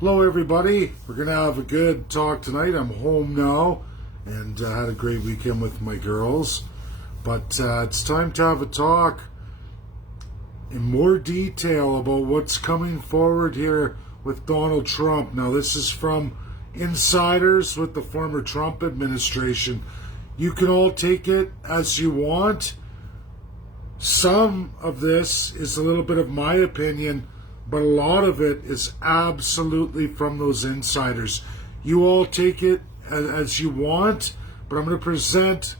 Hello everybody, we're going to have a good talk tonight. I'm home now and had a great weekend with my girls. But it's time to have a talk in more detail about what's coming forward here with Donald Trump. Now this is from insiders with the former Trump administration. You can all take it as you want. Some of this is a little bit of my opinion, but a lot of it is absolutely from those insiders. You all take it as you want, but I'm going to present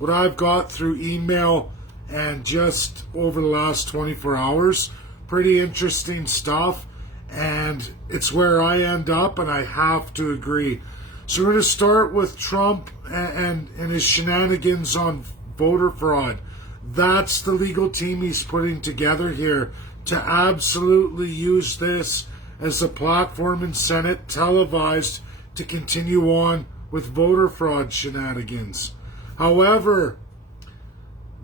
what I've got through email and just over the last 24 hours. Pretty interesting stuff, and it's where I end up, and I have to agree. So we're going to start with Trump and his shenanigans on voter fraud. That's the legal team he's putting together here to absolutely use this as a platform in Senate, televised, to continue on with voter fraud shenanigans. However,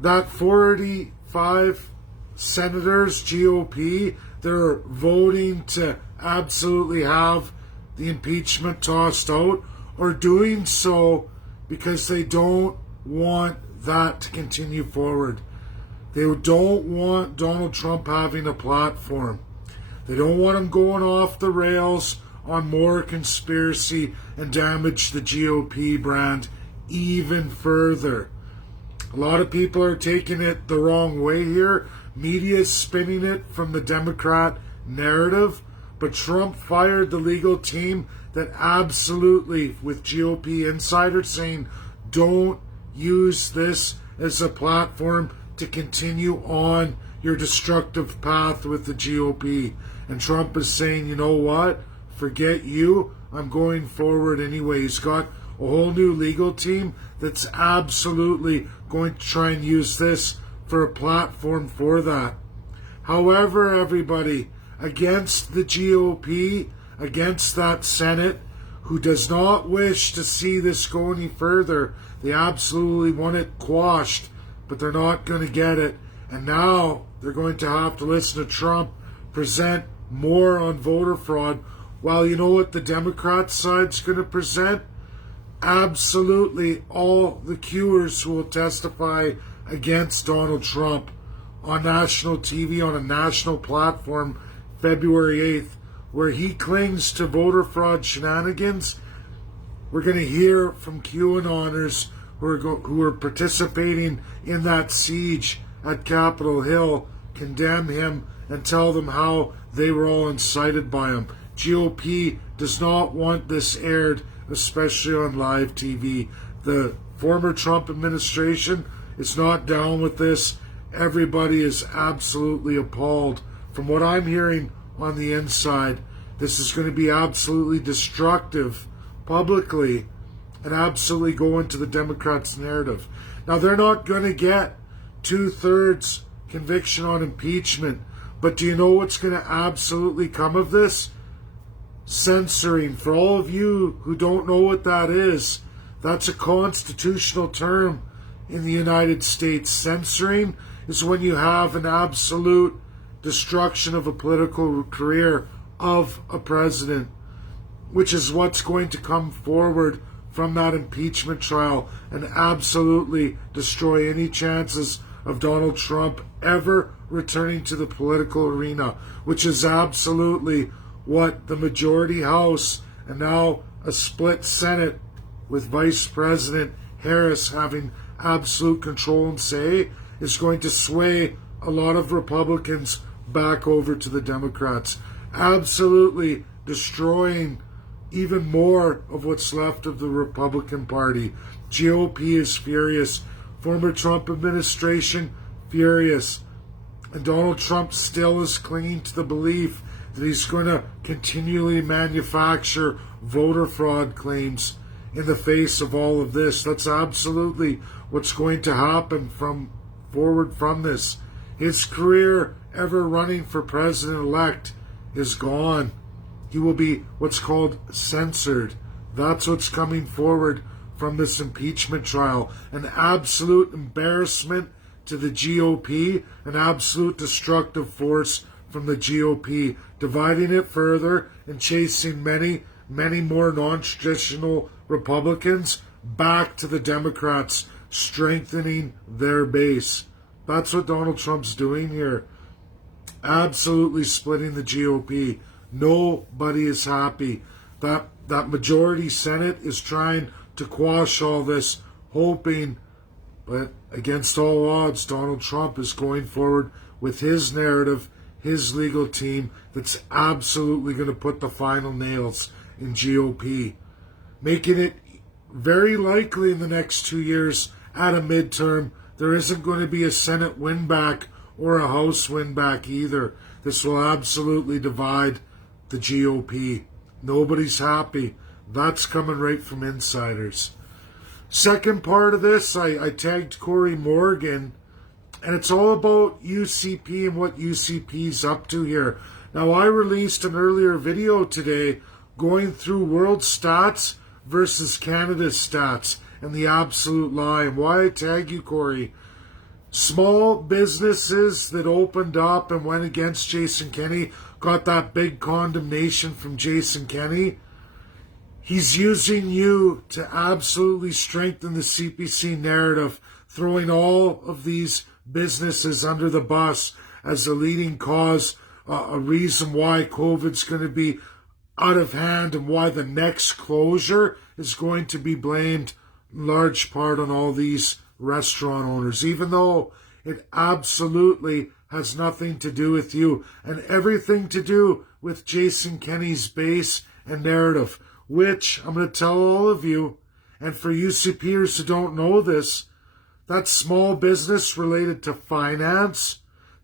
that 45 senators, GOP, they're voting to absolutely have the impeachment tossed out, or doing so because they don't want that to continue forward. They don't want Donald Trump having a platform. They don't want him going off the rails on more conspiracy and damage the GOP brand even further. A lot of people are taking it the wrong way here. Media is spinning it from the Democrat narrative, but Trump fired the legal team that absolutely, with GOP insiders saying, don't use this as a platform to continue on your destructive path with the GOP. And Trump is saying, you know what? Forget you. I'm going forward anyway. He's got a whole new legal team that's absolutely going to try and use this for a platform for that. However, everybody, against the GOP, against that Senate, who does not wish to see this go any further, they absolutely want it quashed, but they're not going to get it. And now they're going to have to listen to Trump present more on voter fraud, while you know what the Democrat side's going to present? Absolutely all the Qers who will testify against Donald Trump on national TV, on a national platform, February 8th, where he clings to voter fraud shenanigans. We're going to hear from QAnoners who are participating in that siege at Capitol Hill, condemn him and tell them how they were all incited by him. GOP does not want this aired, especially on live TV. The former Trump administration is not down with this. Everybody is absolutely appalled. From what I'm hearing on the inside, this is going to be absolutely destructive publicly and absolutely go into the Democrats' narrative. Now, they're not going to get 2/3 conviction on impeachment, but do you know what's going to absolutely come of this? Censoring. For all of you who don't know what that is, that's a constitutional term in the United States. Censoring is when you have an absolute destruction of a political career of a president, which is what's going to come forward from that impeachment trial and absolutely destroy any chances of Donald Trump ever returning to the political arena, which is absolutely what the majority House and now a split Senate with Vice President Harris having absolute control and say is going to sway a lot of Republicans back over to the Democrats, absolutely destroying even more of what's left of the Republican Party. GOP is furious. Former Trump administration, furious. And Donald Trump still is clinging to the belief that he's going to continually manufacture voter fraud claims in the face of all of this. That's absolutely what's going to happen forward from this. His career ever running for president-elect is gone. He will be what's called censored. That's what's coming forward from this impeachment trial. An absolute embarrassment to the GOP, an absolute destructive force from the GOP, dividing it further and chasing many, many more non-traditional Republicans back to the Democrats, strengthening their base. That's what Donald Trump's doing here. Absolutely splitting the GOP. Nobody is happy. That majority Senate is trying to quash all this, hoping, but against all odds, Donald Trump is going forward with his narrative, his legal team that's absolutely going to put the final nails in GOP, making it very likely in the next 2 years at a midterm there isn't going to be a Senate win back or a House win back either. This will absolutely divide the GOP. Nobody's happy. That's coming right from insiders. Second part of this, I tagged Corey Morgan, and it's all about UCP and what UCP's up to here. Now, I released an earlier video today going through world stats versus Canada's stats and the absolute lie. And why I tag you, Corey, small businesses that opened up and went against Jason Kenney got that big condemnation from Jason Kenney. He's using you to absolutely strengthen the CPC narrative, throwing all of these businesses under the bus as a leading cause, a reason why COVID's going to be out of hand and why the next closure is going to be blamed in large part on all these restaurant owners, even though it absolutely has nothing to do with you and everything to do with Jason Kenney's base and narrative, which I'm going to tell all of you, and for UCPers who don't know this, that small business related to finance,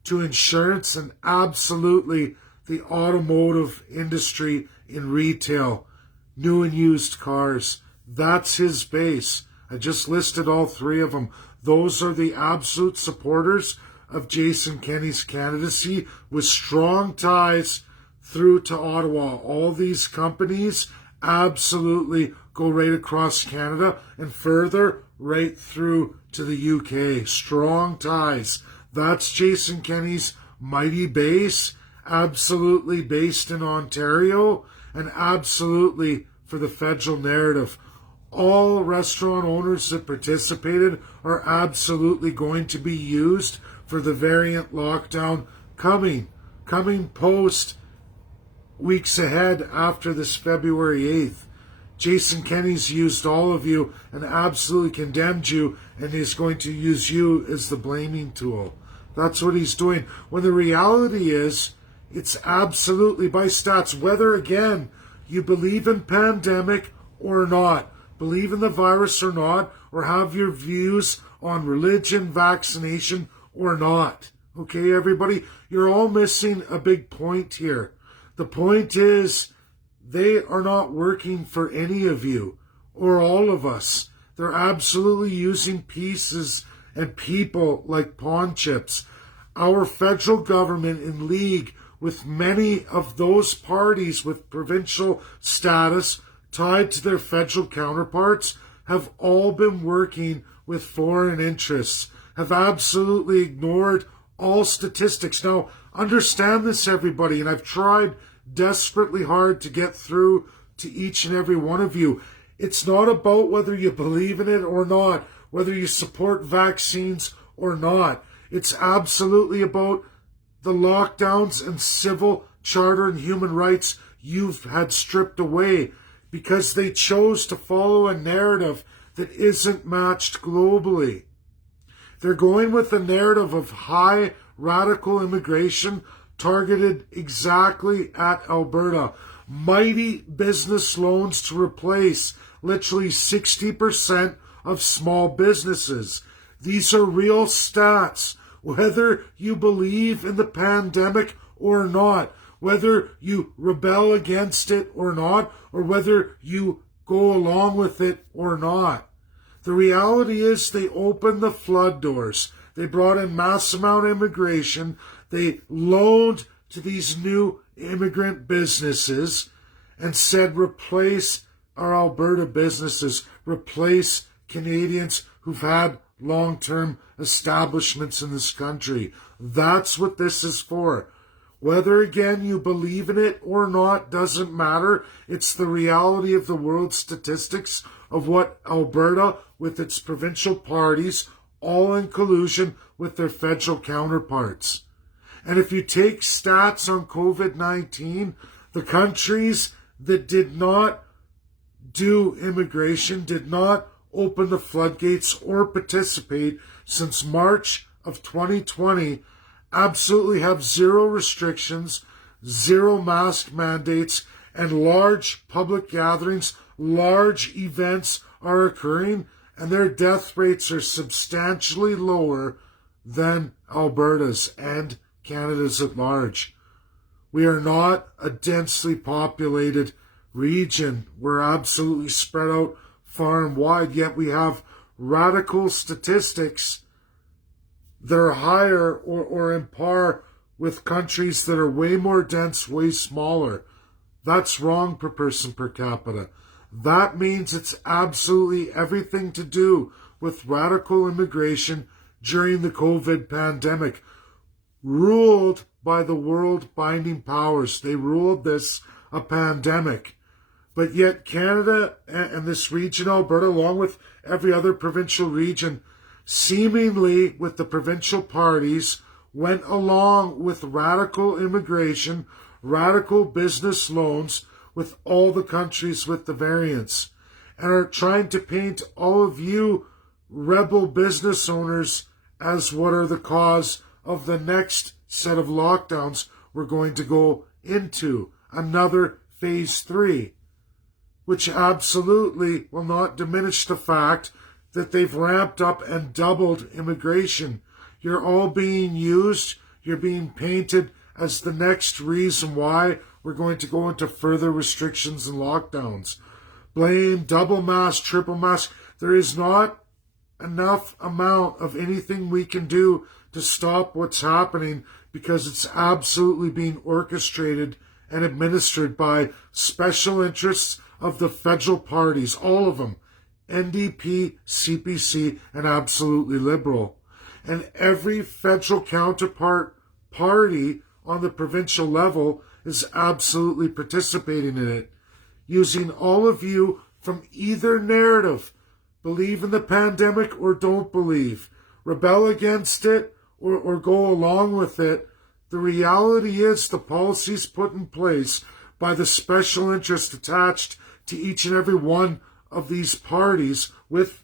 to insurance, and absolutely the automotive industry in retail, new and used cars. That's his base. I just listed all three of them. Those are the absolute supporters of Jason Kenney's candidacy with strong ties through to Ottawa. All these companies absolutely go right across Canada and further right through to the UK. Strong ties. That's Jason Kenney's mighty base, absolutely based in Ontario, and absolutely for the federal narrative. All restaurant owners that participated are absolutely going to be used for the variant lockdown coming post weeks ahead after this February 8th. Jason Kenney's used all of you and absolutely condemned you, and is going to use you as the blaming tool. That's what he's doing. When the reality is, it's absolutely by stats, whether, again, you believe in pandemic or not, believe in the virus or not, or have your views on religion, vaccination or not. Okay, everybody? You're all missing a big point here. The point is, they are not working for any of you or all of us. They're absolutely using pieces and people like pawn chips. Our federal government, in league with many of those parties with provincial status tied to their federal counterparts, have all been working with foreign interests, have absolutely ignored all statistics. Now, understand this, everybody, and I've tried desperately hard to get through to each and every one of you. It's not about whether you believe in it or not, whether you support vaccines or not. It's absolutely about the lockdowns and civil charter and human rights you've had stripped away because they chose to follow a narrative that isn't matched globally. They're going with a narrative of high radical immigration targeted exactly at Alberta. Mighty business loans to replace literally 60% of small businesses. These are real stats. Whether you believe in the pandemic or not, whether you rebel against it or not, or whether you go along with it or not. The reality is they opened the flood doors. They brought in mass amount of immigration. They loaned to these new immigrant businesses and said, replace our Alberta businesses, replace Canadians who've had long-term establishments in this country. That's what this is for. Whether, again, you believe in it or not doesn't matter. It's the reality of the world statistics of what Alberta, with its provincial parties, all in collusion with their federal counterparts. And if you take stats on COVID-19, the countries that did not do immigration, did not open the floodgates or participate since March of 2020, absolutely have zero restrictions, zero mask mandates, and large public gatherings, large events are occurring, and their death rates are substantially lower than Alberta's and Canada's at large. We are not a densely populated region. We're absolutely spread out far and wide, yet we have radical statistics that are higher or in par with countries that are way more dense, way smaller. That's wrong per person per capita. That means it's absolutely everything to do with radical immigration during the COVID pandemic, ruled by the world binding powers. They ruled this a pandemic. But yet Canada and this region, Alberta, along with every other provincial region, seemingly with the provincial parties, went along with radical immigration, radical business loans with all the countries with the variants, and are trying to paint all of you rebel business owners as what are the cause of the next set of lockdowns we're going to go into, another phase 3, which absolutely will not diminish the fact that they've ramped up and doubled immigration. You're all being used, you're being painted as the next reason why we're going to go into further restrictions and lockdowns. Blame, double mask, triple mask. There is not enough amount of anything we can do to stop what's happening because it's absolutely being orchestrated and administered by special interests of the federal parties, all of them, NDP, CPC, and absolutely Liberal. And every federal counterpart party on the provincial level is absolutely participating in it, using all of you from either narrative. Believe in the pandemic or don't believe. Rebel against it or go along with it. The reality is the policies put in place by the special interest attached to each and every one of these parties with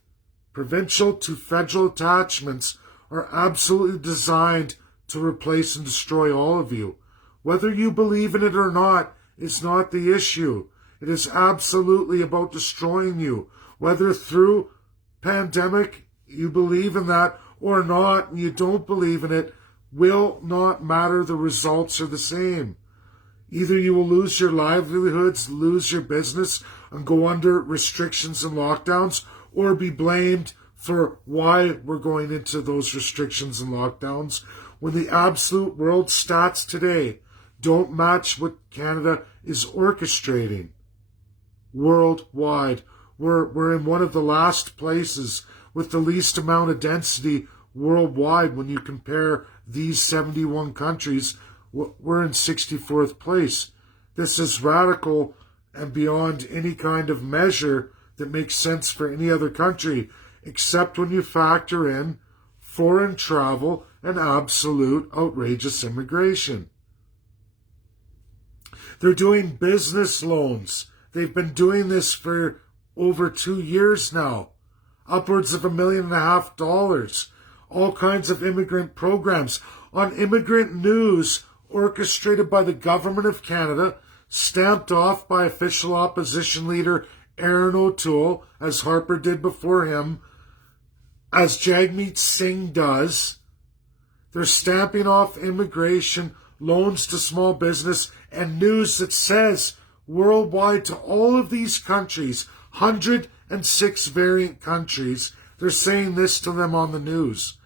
provincial to federal attachments are absolutely designed to replace and destroy all of you. Whether you believe in it or not is not the issue. It is absolutely about destroying you. Whether through pandemic you believe in that or not, and you don't believe in it, will not matter. The results are the same. Either you will lose your livelihoods, lose your business, and go under restrictions and lockdowns, or be blamed for why we're going into those restrictions and lockdowns, when the absolute world stats today don't match what Canada is orchestrating worldwide. We're in one of the last places with the least amount of density worldwide when you compare these 71 countries. We're in 64th place. This is radical and beyond any kind of measure that makes sense for any other country, except when you factor in foreign travel and absolute outrageous immigration. They're doing business loans. They've been doing this for over 2 years now. Upwards of $1.5 million. All kinds of immigrant programs. On immigrant news, orchestrated by the Government of Canada, stamped off by official opposition leader Aaron O'Toole, as Harper did before him, as Jagmeet Singh does. They're stamping off immigration, loans to small business, and news that says worldwide to all of these countries, 106 variant countries, they're saying this to them on the news.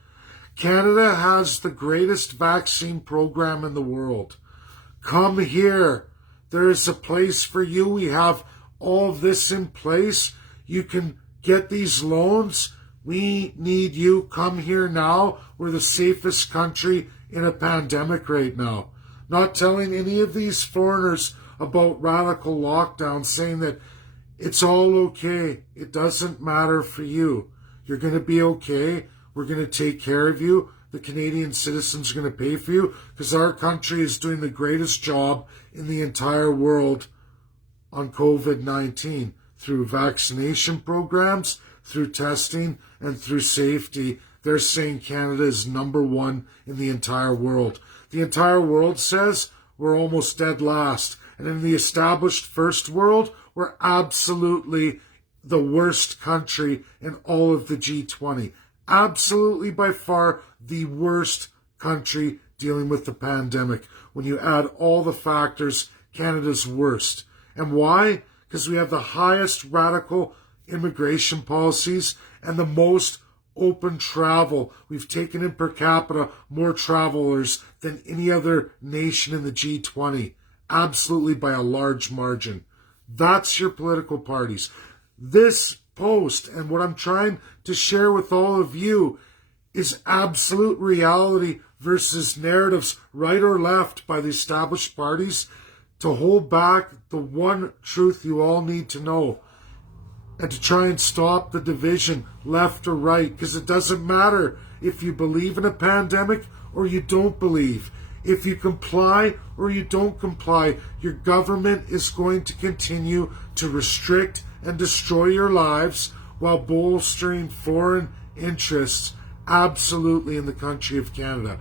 Canada has the greatest vaccine program in the world. Come here. There is a place for you. We have all of this in place. You can get these loans. We need you. Come here now. We're the safest country in a pandemic right now. not telling any of these foreigners about radical lockdowns, saying that it's all okay. It doesn't matter for you. You're going to be okay. We're going to take care of you. The Canadian citizens are going to pay for you because our country is doing the greatest job in the entire world on COVID-19 through vaccination programs, through testing, and through safety. They're saying Canada is number one in the entire world. The entire world says we're almost dead last. And in the established first world, we're absolutely the worst country in all of the G20. Absolutely by far the worst country dealing with the pandemic. When you add all the factors, Canada's worst. And why? Because we have the highest radical immigration policies and the most open travel. We've taken in per capita more travelers than any other nation in the G20. Absolutely by a large margin. That's your political parties. This post and what I'm trying to share with all of you is absolute reality versus narratives, right or left, by the established parties to hold back the one truth you all need to know and to try and stop the division left or right, because it doesn't matter if you believe in a pandemic or you don't believe. If you comply or you don't comply, your government is going to continue to restrict and destroy your lives while bolstering foreign interests absolutely in the country of Canada.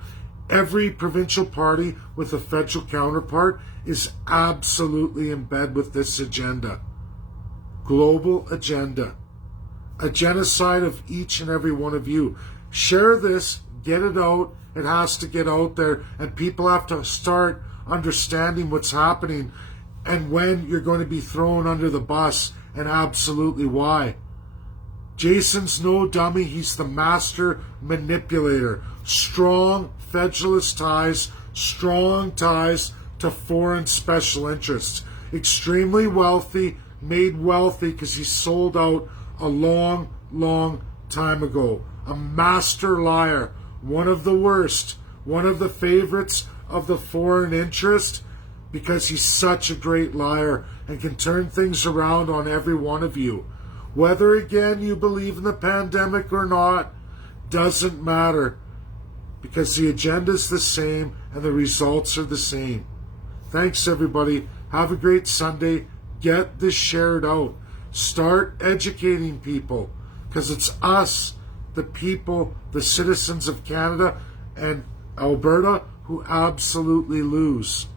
Every provincial party with a federal counterpart is absolutely in bed with this agenda. Global agenda. A genocide of each and every one of you. Share this, get it out. It has to get out there, and people have to start understanding what's happening and when you're going to be thrown under the bus and absolutely why. Jason's no dummy. He's the master manipulator. Strong federalist ties, strong ties to foreign special interests. Extremely wealthy, made wealthy because he sold out a long, long time ago. A master liar. One of the worst, one of the favorites of the foreign interest, because he's such a great liar and can turn things around on every one of you. Whether, again, you believe in the pandemic or not, doesn't matter, because the agenda's the same and the results are the same. Thanks, everybody. Have a great Sunday. Get this shared out. Start educating people, because it's us, the people, the citizens of Canada and Alberta, who absolutely lose.